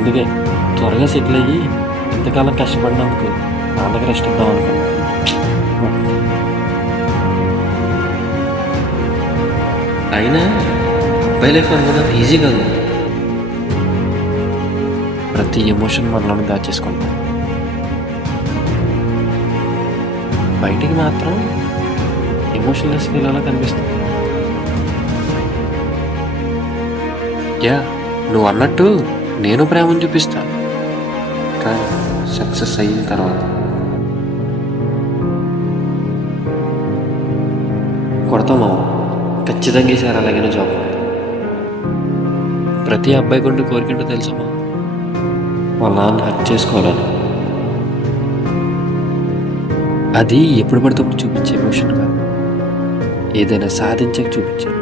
అందుకే త్వరగా సెటిల్ అయ్యి ఇంతకాలం కష్టపడినందుకు నాన్నకి రెస్ట్ ఇద్దాం అనుకున్నాను. అయినా అబ్బాయి లైఫ్ అనుకున్నది ఈజీ కాదు. ప్రతి ఎమోషన్ మనలోనే దాచేసుకుంటాం. బయటికి మాత్రం ఎమోషన్లెస్ ఫీల్ అలా కనిపిస్తుంది. యా, నువ్వు అన్నట్టు నేను ప్రేమను చూపిస్తా, కానీ సక్సెస్ అయిన తర్వాత. కొడతామా? ఖచ్చితంగా ఈసారి అలాగైనా జాబ్. ప్రతి అబ్బాయి గుండె కోరికంటూ తెలుసమ్మా, వాళ్ళ నాన్న హక్ చేసుకోవాలని. అది ఎప్పుడు పడితే అప్పుడు చూపించే ఎమోషన్ కాదు, ఏదైనా సాధించాక చూపించాలి.